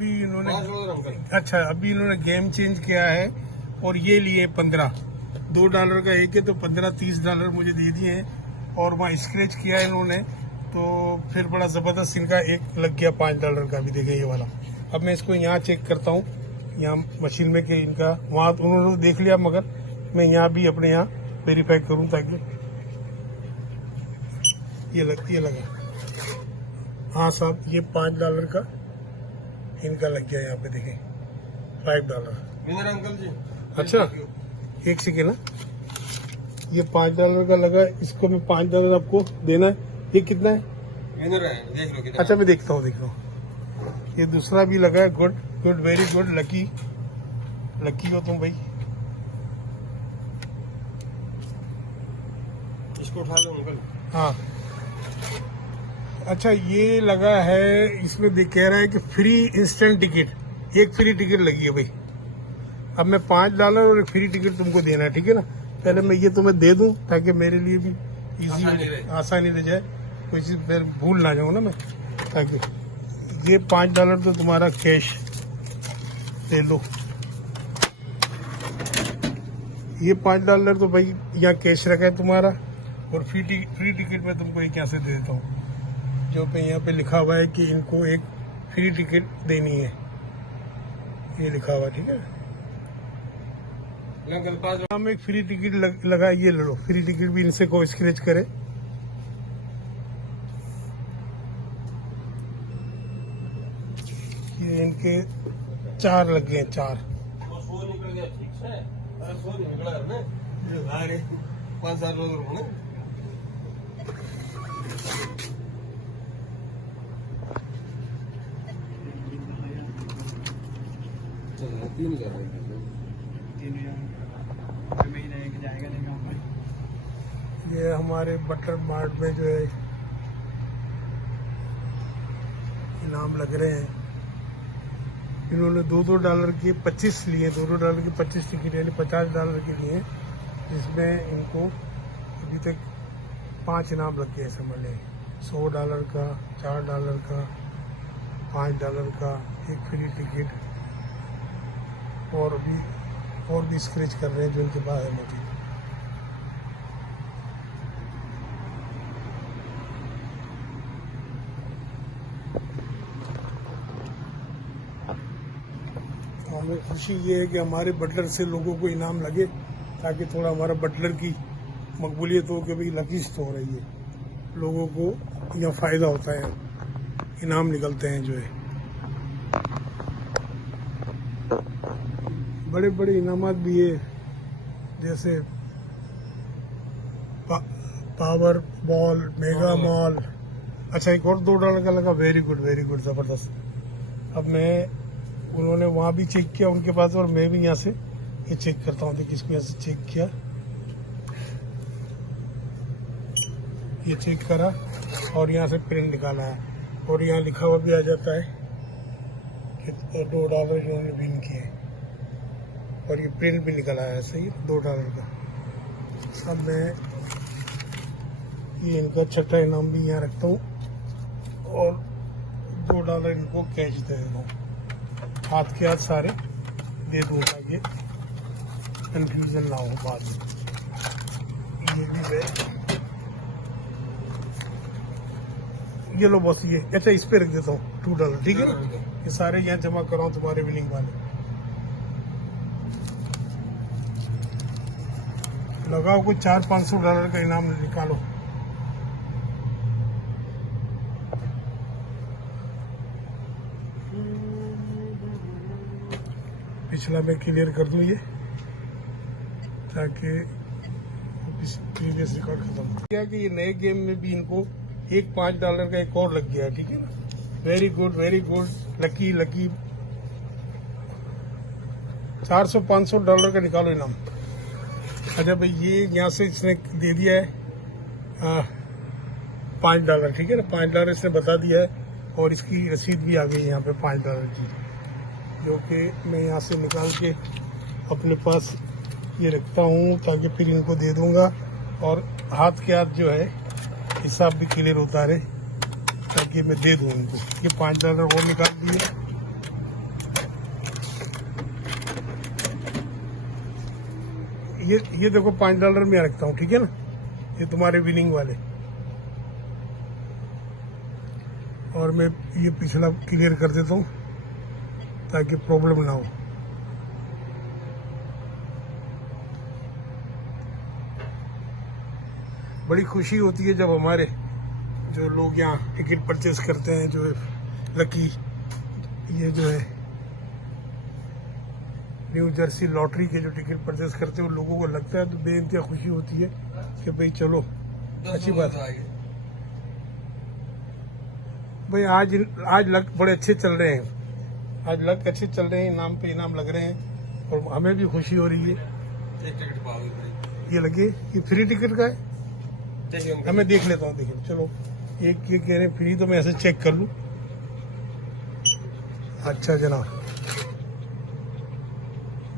अभी इन्होंने अभी इन्होंने गेम चेंज किया है और ये लिए 15 $2 का एक है, तो 15-30 $ मुझे दे दिए हैं। और वहाँ स्क्रैच किया है इन्होंने, तो फिर बड़ा जबरदस्त इनका एक लग गया $5 का भी, देखे ये वाला। अब मैं इसको यहाँ चेक करता हूँ, यहाँ मशीन में कि इनका वहाँ उन्होंने देख लिया, मगर मैं यहाँ भी अपने यहाँ वेरीफाई करूँ ताकि ये लगा। हाँ साहब, ये $5 का इनका लग गया, यहाँ पे देखें $5। अंकल जी अच्छा एक सेकेंड ना, ये $5 का लगा, इसको मैं $5 आपको देना है। ये कितना है? देख लो कितना। अच्छा मैं देखता हूँ, देख लो। ये दूसरा भी लगा है। Good good, very good, lucky हो तुम भाई। इसको उठा लो अंकल। हाँ अच्छा, ये लगा है, इसमें कह रहा है कि फ्री इंस्टेंट टिकट, एक फ्री टिकट लगी है भाई। अब मैं $5 और एक फ्री टिकट तुमको देना है, ठीक है ना। पहले मैं ये तुम्हें दे दूं ताकि मेरे लिए भी इजी हो जाए, आसानी रह जाए, कोई चीज फिर भूल ना जाऊं ना मैं। ताकि ये $5 तो तुम्हारा कैश ले लो। ये $5 तो भाई यहाँ कैश रखा है तुम्हारा, और फ्री टिकट में तुमको एक यहाँ से दे देता हूँ, जो पे यहाँ पे लिखा हुआ है कि इनको एक फ्री टिकट देनी है, ये लिखा हुआ, ठीक है। हम एक फ्री टिकट लगा, ये ले लो। फ्री टिकट भी इनसे को स्क्रैच करे। ये इनके 4 लग गए, 4। 5,000 लोग ना। ये हमारे बटर मार्ट में जो है इनाम लग रहे हैं। इन्होंने $2 के 25 लिए, $2 के 25 टिकट, यानी $50 के लिए, जिसमें इनको अभी तक 5 इनाम लग गए, समझ लें। $100 का, $4 का, $5 का, एक फ्री टिकट, और भी स्क्रैच कर रहे हैं जो इनके पास है मुझे। हमें खुशी ये है कि हमारे बटलर से लोगों को इनाम लगे, ताकि थोड़ा हमारा बटलर की मकबूलियत हो कि भाई लकी हो रही है, लोगों को यह फायदा होता है, इनाम निकलते हैं जो है। बड़े बड़े इनामात भी है, जैसे पावर बॉल, मेगा मॉल। अच्छा एक और $2 का लगा, वेरी गुड जबरदस्त। अब उन्होंने वहाँ भी चेक किया उनके पास, और मैं भी यहाँ से ये चेक करता हूँ। देखिए इसको यहाँ से चेक किया, ये चेक करा, और यहाँ से प्रिंट निकाला है, और यहाँ लिखा हुआ भी आ जाता है कि $2 इन्होंने विन किए, और ये प्रिंट भी निकल आया है, सही $2 का। सब मैं ये इनका छठा इनाम भी यहाँ रखता हूँ, और $2 इनको कैश दे देता हूँ, हाथ के हाथ सारे दे दूँ ताकि कंफ्यूजन ना हो बाद में। ये भी है, ये लो बॉस, ये अच्छा इस पे रख देता हूँ $2, ठीक है ना। ये सारे यहाँ जमा कराऊँ तुम्हारे विनिंग वाले। लगाओ कोई $400-500 का इनाम निकालो। पिछला मैं क्लियर कर दूं ये, ताकि प्रीवियस रिकॉर्ड खत्म हो गया। कि ये नए गेम में भी इनको एक $5 का एक और लग गया, ठीक है ना। Very good, lucky. $400-500 का निकालो इनाम। अच्छा भाई, ये यहाँ से इसने दे दिया है $5, ठीक है ना। $5 इसने बता दिया है, और इसकी रसीद भी आ गई यहाँ पे $5 की, जो कि मैं यहाँ से निकाल के अपने पास ये रखता हूँ, ताकि फिर इनको दे दूंगा, और हाथ के हाथ जो है हिसाब भी क्लियर होता रहे, ताकि मैं दे दूँ इनको। ये $5 और निकाल दिए, ये देखो $5 में रखता हूँ, ठीक है ना, ये तुम्हारे विनिंग वाले। और मैं ये पिछला क्लियर कर देता हूँ ताकि प्रॉब्लम ना हो। बड़ी खुशी होती है जब हमारे जो लोग यहाँ टिकट परचेज करते हैं, जो लकी ये जो है न्यू जर्सी लॉटरी के जो टिकट परचेज करते हैं, उन लोगों को लगता है तो बेइंतहा खुशी होती है कि भाई चलो अच्छी बात है भाई। आज लक बड़े अच्छे चल रहे हैं, आज लक अच्छे चल रहे हैं, इनाम पे इनाम लग रहे हैं और हमें भी खुशी हो रही है। एक टिकट पाओगे ये लगे, ये फ्री टिकट का है। देखिए अंकल, मैं देख लेता हूँ, देखिए चलो। एक ये कह रहे हैं फ्री, तो मैं ऐसे चेक कर लूँ। अच्छा जनाब,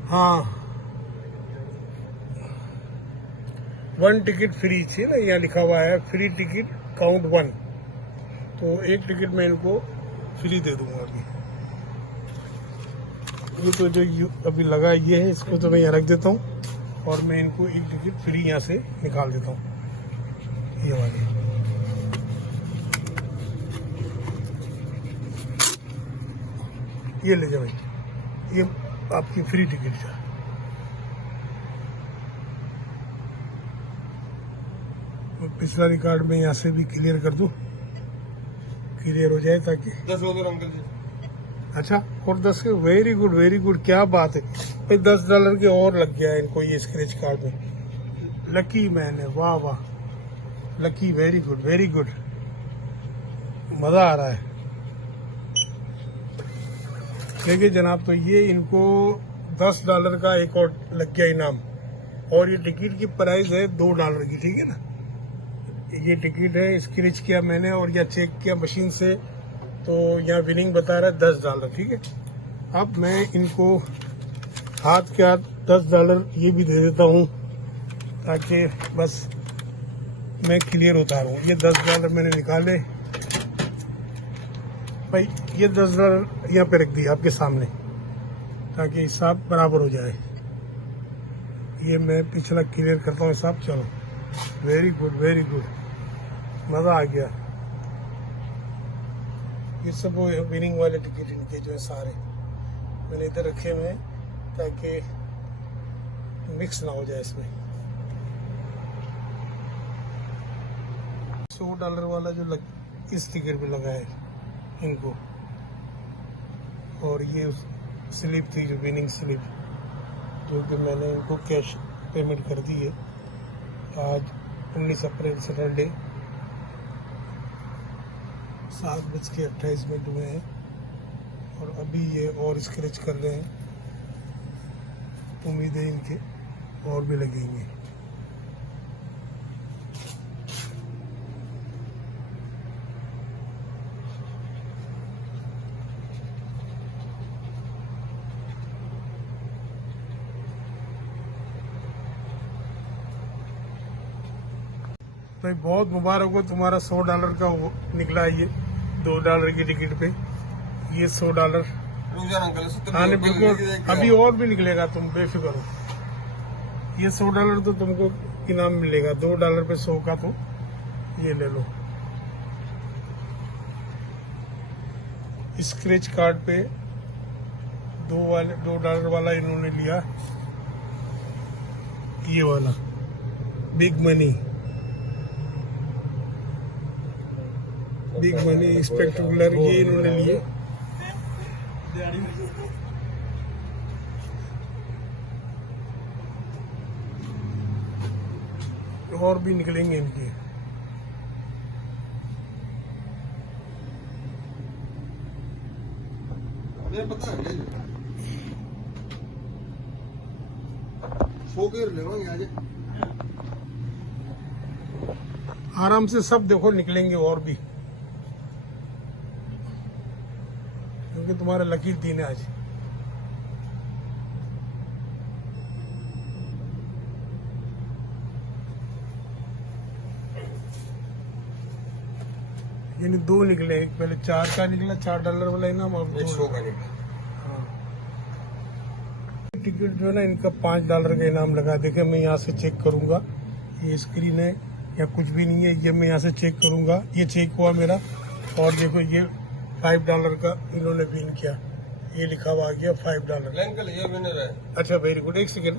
हाँ 1 टिकट फ्री थी ना, यहाँ लिखा हुआ है फ्री टिकट काउंट 1, तो 1 टिकट मैं इनको फ्री दे दूंगा अभी। ये तो जो अभी लगा ये है, इसको तो मैं यहाँ रख देता हूँ और मैं इनको 1 टिकट फ्री यहाँ से निकाल देता हूँ, ये वाली। ये ले जाओ भाई, ये आपकी फ्री टिकट है। पिछला रिकॉर्ड में यहाँ से भी क्लियर कर दूं, क्लियर हो जाए ताकि 10 हो अंकल जी। अच्छा, और 10 के वेरी गुड वेरी गुड, क्या बात है भाई। $10 के और लग गया इनको ये स्क्रैच कार्ड में। लकी मैन है, वाह वाह, लकी, वेरी गुड, मजा आ रहा है। देखिए जनाब, तो ये इनको $10 का एक और लग गया इनाम, और ये टिकट की प्राइस है $2 की, ठीक है ना। ये टिकट है, स्क्रैच किया मैंने और या चेक किया मशीन से, तो यहाँ विनिंग बता रहा है $10, ठीक है। अब मैं इनको हाथ के हाथ $10 ये भी दे देता हूँ ताकि बस मैं क्लियर होता रहूँ। ये $10 मैंने निकाले भाई, ये $10 यहाँ पे रख दिया आपके सामने ताकि हिसाब बराबर हो जाए। ये मैं पिछला क्लियर करता हूँ हिसाब। चलो, वेरी गुड, मजा आ गया। ये सब वो विनिंग वाले टिकट इनके जो है सारे मैंने इधर रखे हुए हैं ताकि मिक्स ना हो जाए इसमें। $100 वाला जो इस टिकट पे लगा है इनको, और ये स्लिप थी जो विनिंग स्लिप, जो कि मैंने इनको कैश पेमेंट कर दी है। आज 19 अप्रैल सैटरडे 7:28 हुए हैं और अभी ये और स्क्रैच कर रहे हैं। उम्मीद है इनके और भी लगेंगे। भाई बहुत मुबारक हो, तुम्हारा $100 का निकला है ये $2 की टिकट पे। ये $100 रुक जाना अंकल, 70 हाँ बिल्कुल, अभी और भी निकलेगा, तुम बेफिक्र हो। ये $100 तो तुमको इनाम मिलेगा, $2 पे 100 का, तो ये ले लो। स्क्रैच कार्ड पे $2 वाला इन्होंने लिया, ये वाला बिग मनी स्पेक्टेकुलर, ये इन्होंने लिए। और भी निकलेंगे इनके। मुझे पता है 100 के लेवांगे आज। आराम से सब देखो निकलेंगे और भी, क्योंकि तुम्हारा लकीर दिन है आज। यानी 2 निकले, एक पहले 4 का निकला, $4 वाला इनाम, और 100 का निकला। टिकट जो है ना, इनका $5 का इनाम लगा। देखे, मैं यहाँ से चेक करूंगा, ये स्क्रीन है या कुछ भी नहीं है, ये मैं यहाँ से चेक करूंगा, ये चेक हुआ मेरा। और देखो, ये $5 का इन्होंने विन किया, ये लिखा हुआ आ गया $5। अंकल ये विनर है। अच्छा, वेरी गुड। एक सेकेंड,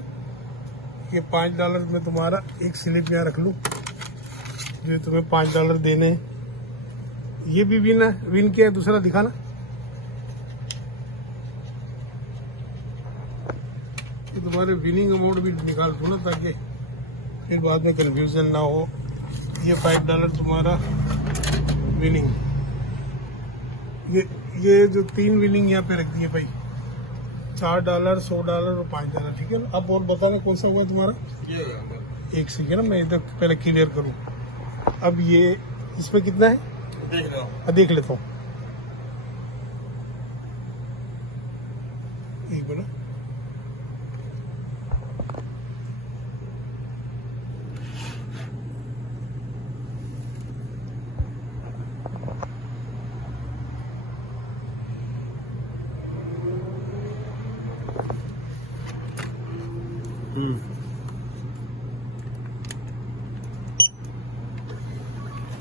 ये $5 में तुम्हारा एक स्लिप यहाँ रख लूं, जो तुम्हें $5 देने हैं। ये भी विन किया है। दूसरा दिखाना, ये तुम्हारे विनिंग अमाउंट भी निकाल दो ना, ताकि फिर बाद में कंफ्यूजन ना हो। ये $5 तुम्हारा विनिंग, ये जो 3 विनिंग यहाँ पे रख दिए भाई, $4, $100 और $5, ठीक है ना। अब और बताना कौन सा हुआ तुम्हारा। ये है अंकल। एक सेकेंड, मैं इधर पहले क्लियर करूं। अब ये इसमें कितना है देख रहा हूँ। देख लेता हूँ, एक मिनट।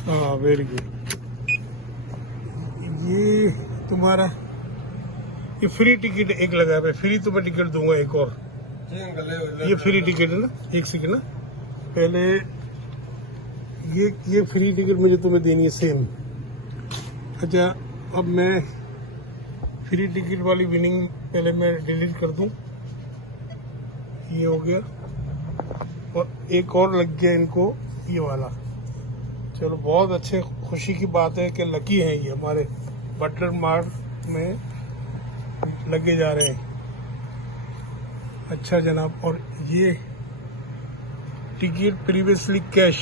हाँ, वेरी गुड। ये तुम्हारा ये फ्री टिकट एक लगा है, फ्री तो मैं टिकट दूंगा एक और। जी अंकल ये फ्री टिकट है ना, एक सेकंड ना, पहले ये फ्री टिकट मुझे तुम्हें देनी है सेम। अच्छा, अब मैं फ्री टिकट वाली विनिंग पहले मैं डिलीट कर दूं, ये हो गया। और एक और लग गया इनको, ये वाला। चलो, बहुत अच्छे, खुशी की बात है कि लकी हैं ये हमारे बटलर मार्ट में लगे जा रहे हैं। अच्छा जनाब, और ये टिकट प्रीवियसली कैश,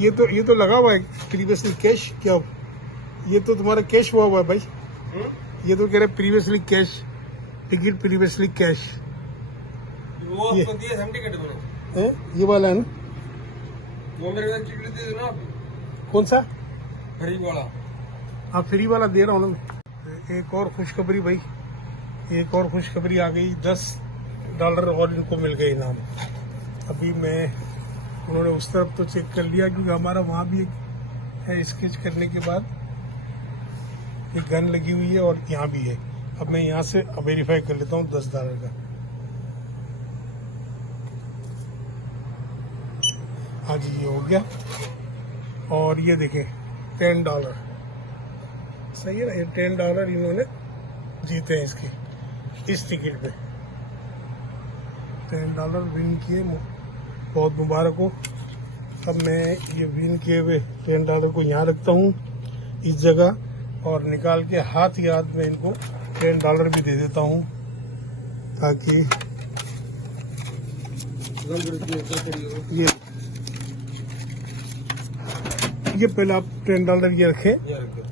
ये तो लगा हुआ है प्रीवियसली कैश। क्या ये तो तुम्हारा कैश हुआ है भाई, ये तो कह रहे previously cash, ticket previously cash. वो आपको दिए हम टिकट मैंने, ये वाला है ना, वो मेरे को टिकट दे दो ना आप, कौन सा फ्री वाला। आप फ्री वाला दे रहा हूँ ना मैं। एक और खुशखबरी भाई, एक और खुशखबरी आ गई, $10 और इनको मिल गए इनाम। अभी उन्होंने उस तरफ तो चेक कर लिया, क्योंकि हमारा वहाँ भी एक है, स्केच करने के बाद एक गन लगी हुई है और यहाँ भी है। अब मैं यहाँ से वेरीफाई कर लेता हूँ $10 का। हाँ जी, ये हो गया। और ये देखें, $10 सही है ना, ये $10 इन्होंने जीते हैं इस टिकट पे। $10 विन किए, बहुत मुबारक हो। अब मैं ये विन किए हुए $10 को यहाँ रखता हूँ इस जगह, और निकाल के हाथ ही हाथ में इनको $10 भी दे देता हूँ, ताकि ये पहले आप $10 ये रखें,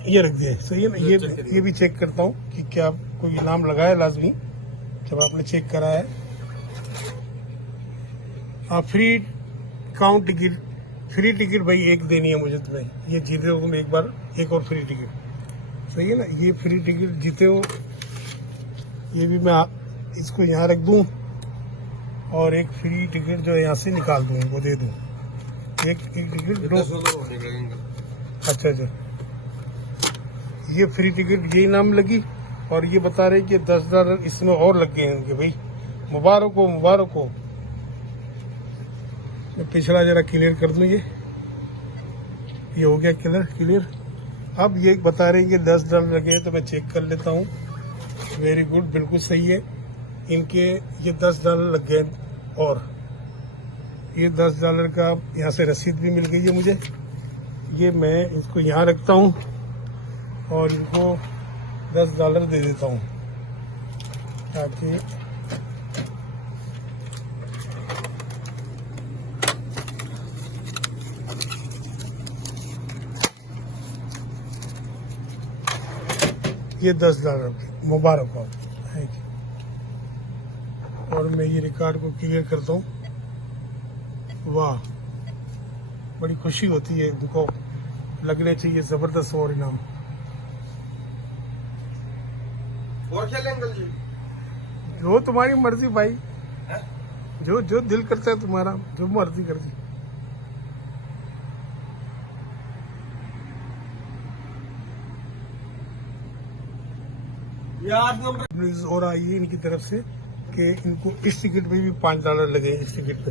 ये रख दिए, सही है ना। ये भी चेक करता हूँ कि क्या कोई इनाम लगा है लाजमी, जब आपने चेक करा है। हाँ, free count ticket, free ticket भाई एक देनी है मुझे तुम्हें। ये जीते हो तुम एक बार, एक और फ्री टिकट, सही है ना। ये फ्री टिकट जीते हो, ये भी मैं इसको यहाँ रख दूं, और एक फ्री टिकट जो यहाँ से निकाल दूं, इनको दे दूं। एक टिकट दो। अच्छा, ये फ्री टिकट ये इनाम लगी, और ये बता रहे कि $10 इसमें और लग गए इनके। भाई मुबारक हो, मुबारक हो। मैं पिछला जरा क्लियर कर दूं, ये हो गया क्लियर। अब ये बता रहे हैं कि $10 लगे हैं, तो मैं चेक कर लेता हूँ। वेरी गुड, बिल्कुल सही है। इनके ये $10 लग गए, और ये $10 का यहाँ से रसीद भी मिल गई है मुझे। ये मैं इसको यहाँ रखता हूँ और इनको $10 दे देता हूँ, ताकि ये $10 मुबारक हो। और मैं ये रिकॉर्ड को क्लियर करता हूँ। वाह, बड़ी खुशी होती है, इनको लगने चाहिए जबरदस्त और इनाम। और क्या लेंगे अंकल जी? जो तुम्हारी मर्जी भाई, हैं? जो जो दिल करता है तुम्हारा, जो मर्जी कर दी। ये 8 नंबर न्यूज और आई है इनकी तरफ से कि इनको इस टिकट पे भी $5 लगे, इस टिकट पे।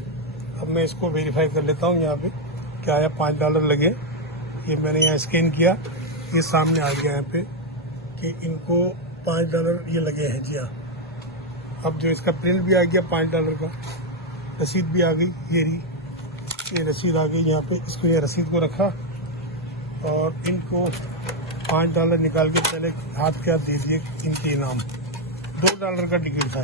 अब मैं इसको वेरीफाई कर लेता हूँ यहाँ पे क्या आया, $5 लगे। ये मैंने यहाँ स्कैन किया, ये सामने आ गया यहाँ पे कि इनको $5 ये लगे हैं। जी हाँ, अब जो इसका प्रिंट भी आ गया $5 का, रसीद भी आ गई, ये रसीद आ गई यहाँ पे। इसको ये रसीद को रखा और इनको $5 निकाल के पहले हाथ पे हाथ दे दिए इनके इनाम। $2 का टिकट था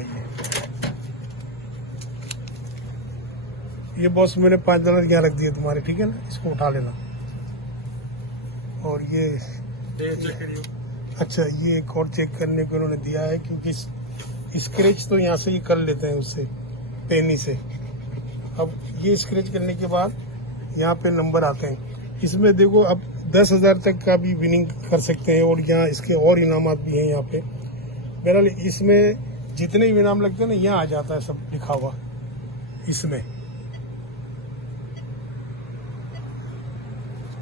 ये बॉस, मैंने $5 यहाँ रख दिए तुम्हारे, ठीक है ना, इसको उठा लेना। और ये चेक करिए। अच्छा, ये एक और चेक करने को उन्होंने दिया है, क्योंकि स्क्रैच तो यहाँ से ही कर लेते हैं उससे, पेनी से। अब ये स्क्रैच करने के बाद यहाँ पे नंबर आते हैं। इसमें देखो अब 10,000 तक का भी विनिंग कर सकते हैं, और यहाँ इसके और इनामात भी हैं यहाँ पे। बहरहाल इसमें जितने भी इनाम लगते हैं ना, यहाँ आ जाता है सब लिखा हुआ इसमें।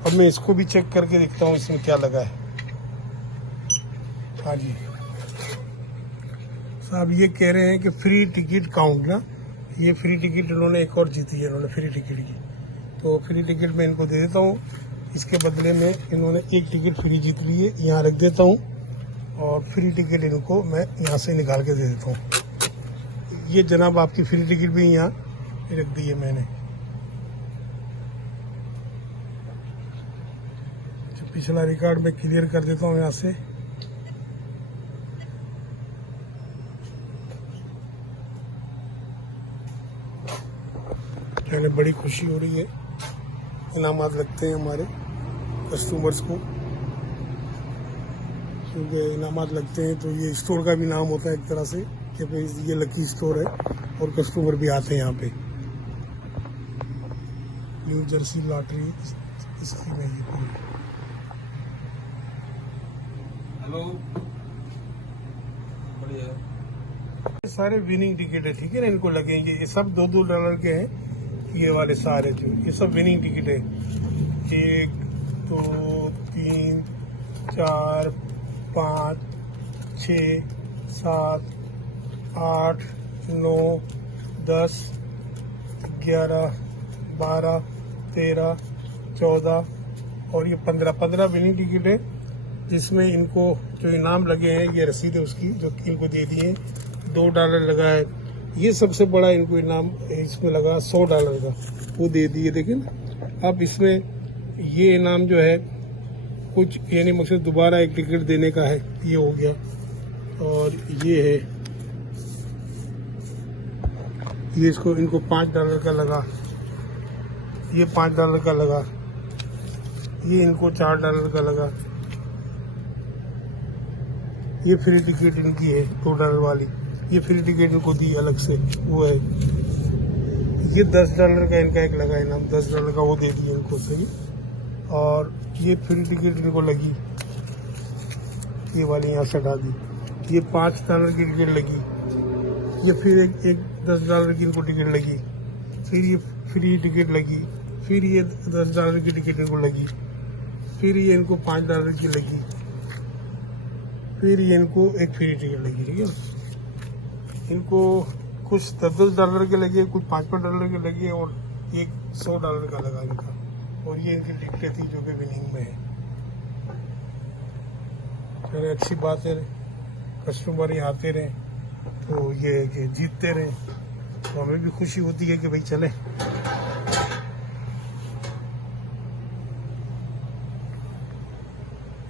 अब मैं इसको भी चेक करके देखता हूँ इसमें क्या लगा है। हाँ जी साहब, ये कह रहे हैं कि फ्री टिकट काउंट ना, ये फ्री टिकट इन्होंने एक और जीती है, इन्होंने फ्री टिकट की। तो फ्री टिकट मैं इनको दे देता हूँ, इसके बदले में इन्होंने एक टिकट फ्री जीत ली है, यहाँ रख देता हूँ। और फ्री टिकट इनको मैं यहाँ से निकाल के दे देता हूँ। ये जनाब आपकी फ्री टिकट भी यहाँ रख दी है मैंने। पिछला रिकॉर्ड में क्लियर कर देता हूँ यहाँ से। पहले बड़ी खुशी हो रही है, इनामात लगते हैं हमारे कस्टमर्स को, क्योंकि इनामात लगते हैं तो ये स्टोर का भी नाम होता है एक तरह से कि भाई ये लकी स्टोर है, और कस्टमर भी आते हैं यहाँ पे। न्यू जर्सी लॉटरी इसकी में ये पूरी। हेलो, बढ़िया। सारे विनिंग टिकट है, ठीक है ना, इनको लगेंगे। ये सब $2 के हैं, ये वाले सारे जो, ये सब विनिंग टिकट है। 1 2 3 4 5 6 7 8 9 10 11 12 13 14 और ये 15 विनिंग टिकट है, जिसमें इनको जो इनाम लगे हैं, ये रसीद है उसकी जो इनको दे दिए। $2 लगा है, ये सबसे बड़ा इनको इनाम इसमें लगा $100 का, वो दे दिए। लेकिन अब इसमें ये इनाम जो है कुछ, यानी मकसद दोबारा एक टिकट देने का है, ये हो गया। और ये है, ये इसको इनको $5 का लगा, ये $5 का लगा, ये इनको $4 का लगा। ये फ्री टिकट इनकी है $2 वाली, ये फ्री टिकट इनको दी अलग से, वो है। ये $10 का इनका एक लगा इनाम, $10 का, वो दे दिया इनको सही। और ये फ्री टिकट इनको लगी, ये वाली यहाँ से हटा दी। ये $5 की टिकट लगी, ये फिर एक $10 की इनको टिकट लगी, फिर ये फ्री टिकट लगी, फिर ये $10 की टिकट इनको लगी, फिर ये इनको $5 की लगी, फिर ये इनको एक फ्री टिकट लगी। ठीक है ना, इनको कुछ $10 के लगे, कुछ $5 के लगे, और एक $100 का लगा इनका। और ये इनकी टिकटें थी जो कि विनिंग में है। चलिए, अच्छी बात है, कस्टमर ही आते रहे तो ये है कि जीतते रहे, तो हमें भी खुशी होती है कि भाई चले।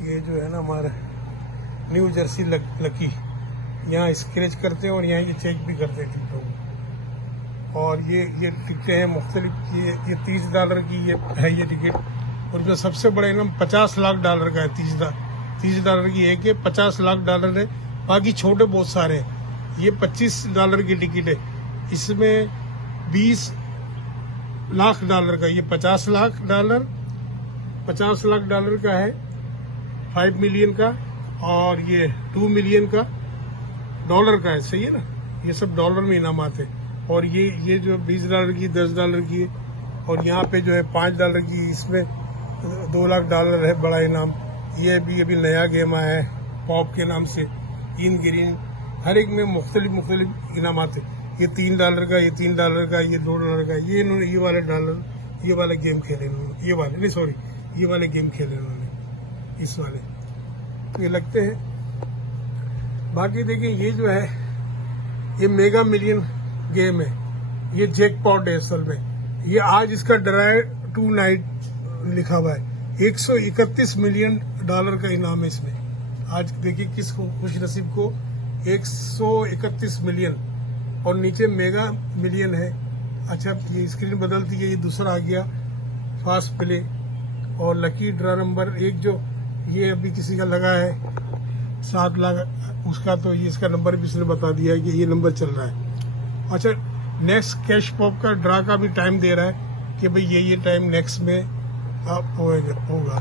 ये जो है ना हमारा न्यू जर्सी लकी, यहाँ स्क्रैच करते हैं और यहाँ ये चेक भी करते हैं टिकटों को। और ये टिकटें हैं मुख्तलिफ, ये $30 की ये है ये टिकट। और इसमें सबसे बड़ा इनाम $50 लाख का है। $30 की है कि $50 लाख है, बाकी छोटे बहुत सारे हैं। ये $25 की टिकट है, इसमें $20 लाख का, ये $50 लाख का है, 5 मिलियन का, और ये $2 मिलियन का डॉलर का है, सही है ना। ये सब डॉलर में इनामात है। और ये जो $20 की, $10 की, और यहाँ पे जो है $5 की, इसमें $2 लाख है बड़ा इनाम। ये भी अभी नया गेम आया है पॉप के नाम से, इन ग्रीन, हर एक में मुख्तलिफ इनामात है। ये $3 का, ये $3 का, ये $2 का, ये इन्होंने ये वाले गेम खेले इन्होंने, ये वाले गेम खेले इन्होंने, इस वाले तो ये लगते हैं। बाकी देखिए ये जो है ये मेगा मिलियन गेम है, ये जैकपॉट है असल में। ये आज इसका ड्राई टू नाइट लिखा हुआ है, $131 मिलियन का इनाम है इसमें। आज देखिए किस खुश नसीब को 131 मिलियन, और नीचे मेगा मिलियन है। अच्छा ये स्क्रीन बदलती है, ये दूसरा आ गया फास्ट प्ले, और लकी ड्रा नंबर 1 जो ये अभी किसी का लगा है 7 लाख उसका, तो ये इसका नंबर भी इसने बता दिया है कि ये नंबर चल रहा है। अच्छा नेक्स्ट कैश पॉप का ड्रा का भी टाइम दे रहा है कि भाई ये टाइम नेक्स्ट में आप होगा।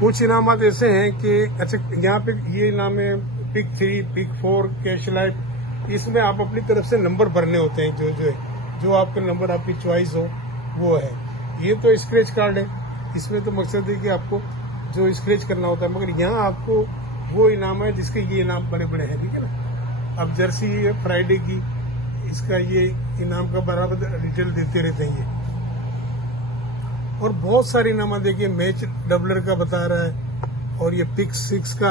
कुछ इनामात ऐसे हैं कि अच्छा यहाँ पे ये इनाम है पिक 3, पिक 4, कैश लाइफ। इसमें आप अपनी तरफ से नंबर भरने होते हैं, जो आपका नंबर आपकी चॉइस हो वो है। ये तो स्क्रैच कार्ड है, इसमें तो मकसद है कि आपको जो स्क्रैच करना होता है, मगर यहाँ आपको वो इनाम है जिसके ये इनाम बड़े बड़े हैं, ठीक है ना। अब जर्सी है फ्राइडे की, इसका ये इनाम का बराबर डिटेल देते रहते हैं ये। और बहुत सारे इनाम देखिए, मैच डबलर का बता रहा है, और ये पिक 6 का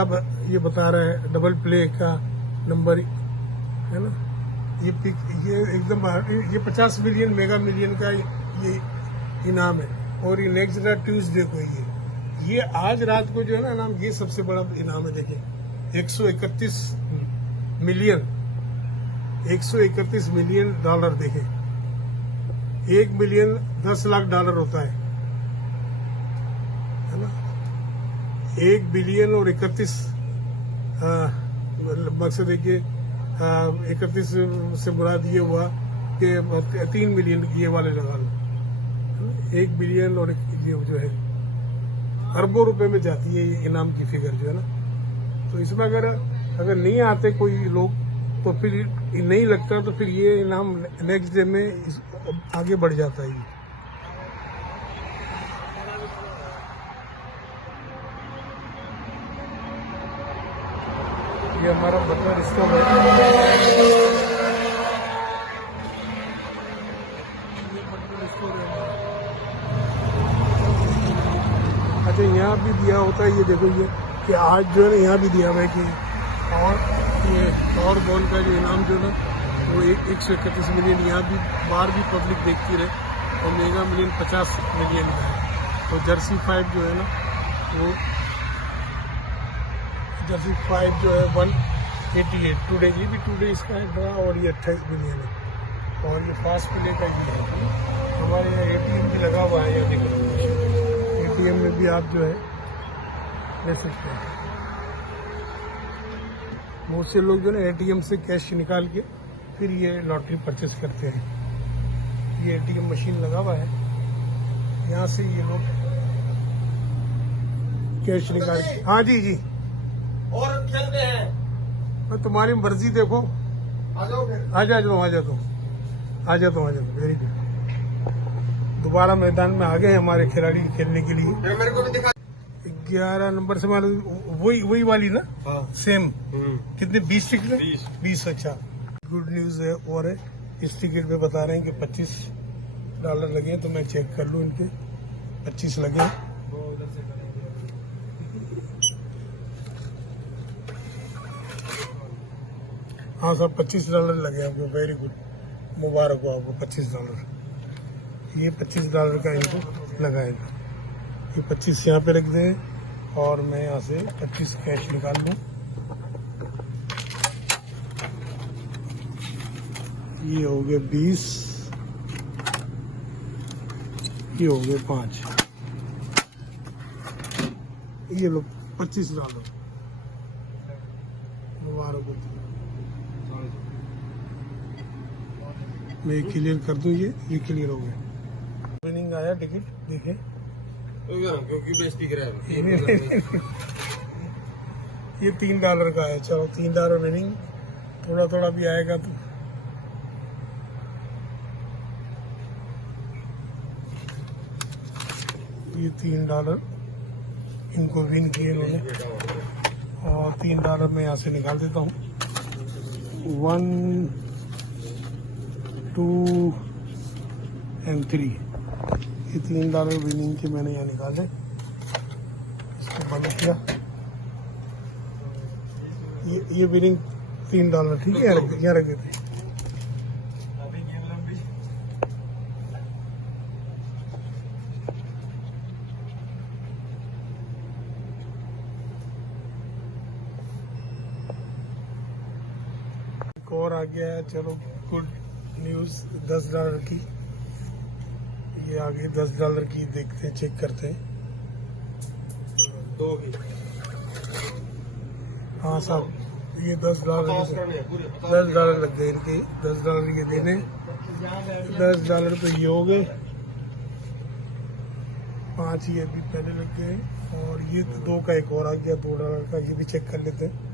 ये बता रहा है, डबल प्ले का नंबर है ना। ये पिक ये एकदम ये 50 मिलियन मेगा मिलियन का ये इनाम है। और ये नेक्स्ट ट्यूसडे को ये आज रात को जो है ना इनाम, ये सबसे बड़ा इनाम है। देखिए 131 मिलियन $131 देखें, 1 मिलियन $10 लाख होता है ना। 1 बिलियन और 31 मकसद देखिए 31 से मुराद ये हुआ कि 3 मिलियन ये वाले लगा लो, 1 बिलियन और ये जो है अरबों रुपए में जाती है ये इनाम की फिगर जो है ना। तो इसमें अगर नहीं आते कोई लोग तो फिर नहीं लगता, तो फिर ये इनाम नेक्स्ट डे में आगे बढ़ जाता है। ये हमारा बटलर स्टोव है, अच्छा यहाँ भी दिया होता है, ये देखो ये कि आज जो है ना यहाँ भी दिया हुआ है कि और बॉल का जो इनाम जो ना वो 131 मिलियन, यहाँ भी बाहर भी पब्लिक देखती रहे, और मेगा मिलियन 50 मिलियन का है। तो जर्सी 5 जो है ना वो जर्सी 5 जो है 188 टुडे, ये भी टुडे इसका है ड्रा, और ये 28 मिलियन है। और ये फास्ट प्ले का भी है, हमारे यहाँ ATM भी लगा हुआ है, ये देखो ATM में भी आप जो है ले सकते हैं। बहुत से लोग जो है ATM से कैश निकाल के फिर ये लॉटरी परचेस करते हैं। ये ATM मशीन लगा हुआ है, यहाँ से ये लोग कैश निकाल के। हाँ जी और खेलते हैं, तुम्हारी मर्जी, देखो आ जाओ फिर। आ जाता हूँ। Very good. दोबारा मैदान में आ गए हमारे खिलाड़ी खेलने के लिए। मेरे को भी दिखा। 11 नंबर से हमारे वही वाली ना, हाँ। सेम कितने 20 टिकट है? 20। अच्छा गुड न्यूज है। और इस टिकट पे बता रहे हैं कि $25 लगे, तो मैं चेक कर लूँ, इनके 25 लगे। हाँ सर $25 लगे आपको, वेरी गुड, मुबारक हो आपको $25। ये $25 का इनको लगाएगा। ये 25 यहाँ पे रख दें, और मैं यहाँ से 25 कैश निकाल लूँ। ये हो गए 20, ये हो गए 5, ये लो $25। मुबारक हो। मैं क्लियर कर दूं, ये क्लियर हो गया। विनिंग आया टिकट, देखें क्योंकि बेइज्जती कर रहा है। ये $3 का है। चलो $3 विनिंग, थोड़ा थोड़ा भी आएगा तो ये $3 इनको विन किए इन्होंने, और $3 मैं यहाँ से निकाल देता हूँ। 1, 2 and 3, ये $3 विनिंग के मैंने यहाँ निकाले। इसको बंद किया, ये विनिंग $3, ठीक है, यहाँ रख देते। एक और आ गया है, चलो गुड न्यूज, $10 की। ये आगे $10 की देखते हैं, चेक करते हैं। दो की हाँ साहब, ये $10 लग गए इनके, $10 ये देने, $10 तो ये हो गए, 5 ये भी पहले लग गए, और ये 2 का एक और आ गया $2 का, ये भी चेक कर लेते हैं।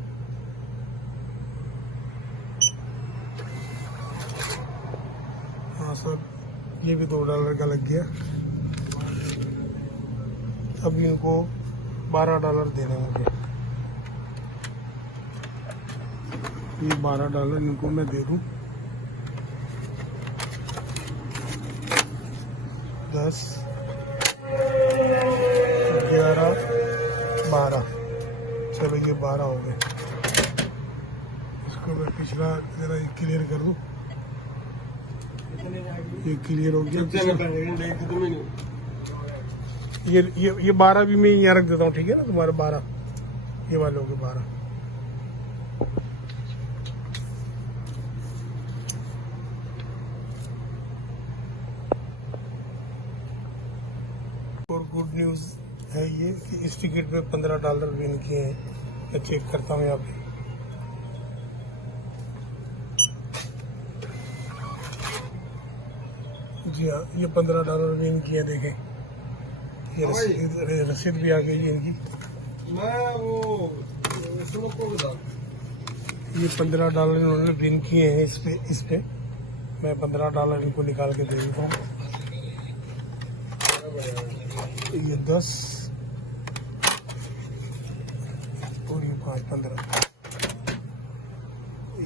हाँ सर, ये भी $2 का लग गया। अब इनको $12 देने मुझे, ये $12 इनको मैं दे दूं। 10, 11, 12, चलो ये 12 हो गए। इसको मैं पिछला जरा क्लियर कर दूं, ये क्लियर हो गया। ये 12 भी मैं यहाँ रख देता हूँ, ठीक है ना, तुम्हारे 12, ये वाले हो गए 12। और गुड न्यूज है ये कि इस टिकट पे $15 विन किए हैं। मैं चेक करता हूँ यहाँ पे, जी हाँ, ये $15 विन किए, देखें ये रसीद भी आ गई है इनकी। मैं वो सुनो को बता, ये $15 इन्होंने विन किए हैं इस पे मैं $15 इनको निकाल के दे देता हूँ। ये 10 और ये 5, 15,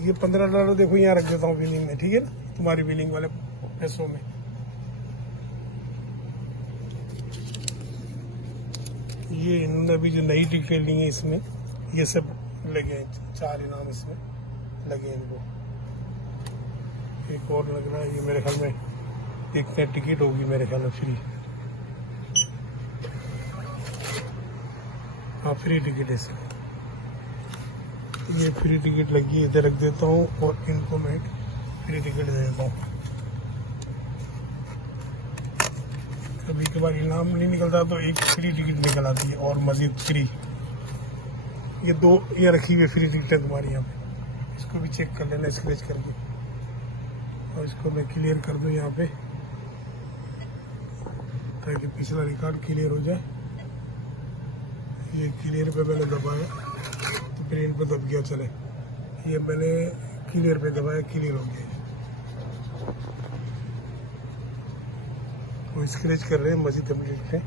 ये $15 देखो यहाँ रख देता हूँ विनिंग में, ठीक है ना, तुम्हारी विनिंग वाले पैसों में। ये इन्होंने अभी जो नई टिकटें ली हैं इसमें ये सब लगे हैं, 4 इनाम इसमें लगे हैं इनको। एक और लग रहा है, ये मेरे ख्याल में एक टिकट होगी मेरे ख्याल में फ्री, हाँ फ्री टिकट है इसमें। ये फ्री टिकट लगी, इधर रख देता हूँ और इनको मैं फ्री टिकट दे देता हूँ। कभी कभार इनाम नहीं निकलता तो एक फ्री टिकट निकल आती है और मजीद फ्री। ये 2 ये रखी हुई फ्री टिकट है तुम्हारी यहाँ पे, इसको भी चेक कर लेना स्क्रैच करके, और इसको मैं क्लियर कर दूँ यहाँ पे ताकि पिछला रिकॉर्ड क्लियर हो जाए। ये क्लियर पे मैंने दबाया तो प्रिंट पे दब गया, चले ये मैंने क्लियर पे दबाया, क्लियर हो गया। वो स्क्रैच कर रहे हैं, मजीद कंप्लीट है।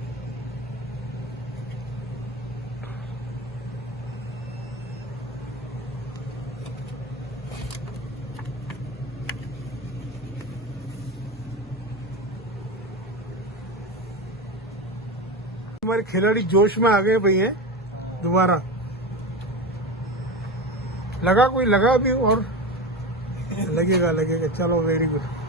हमारे खिलाड़ी जोश में आ गए भैया, दोबारा लगा, कोई लगा भी और लगेगा, चलो वेरी गुड।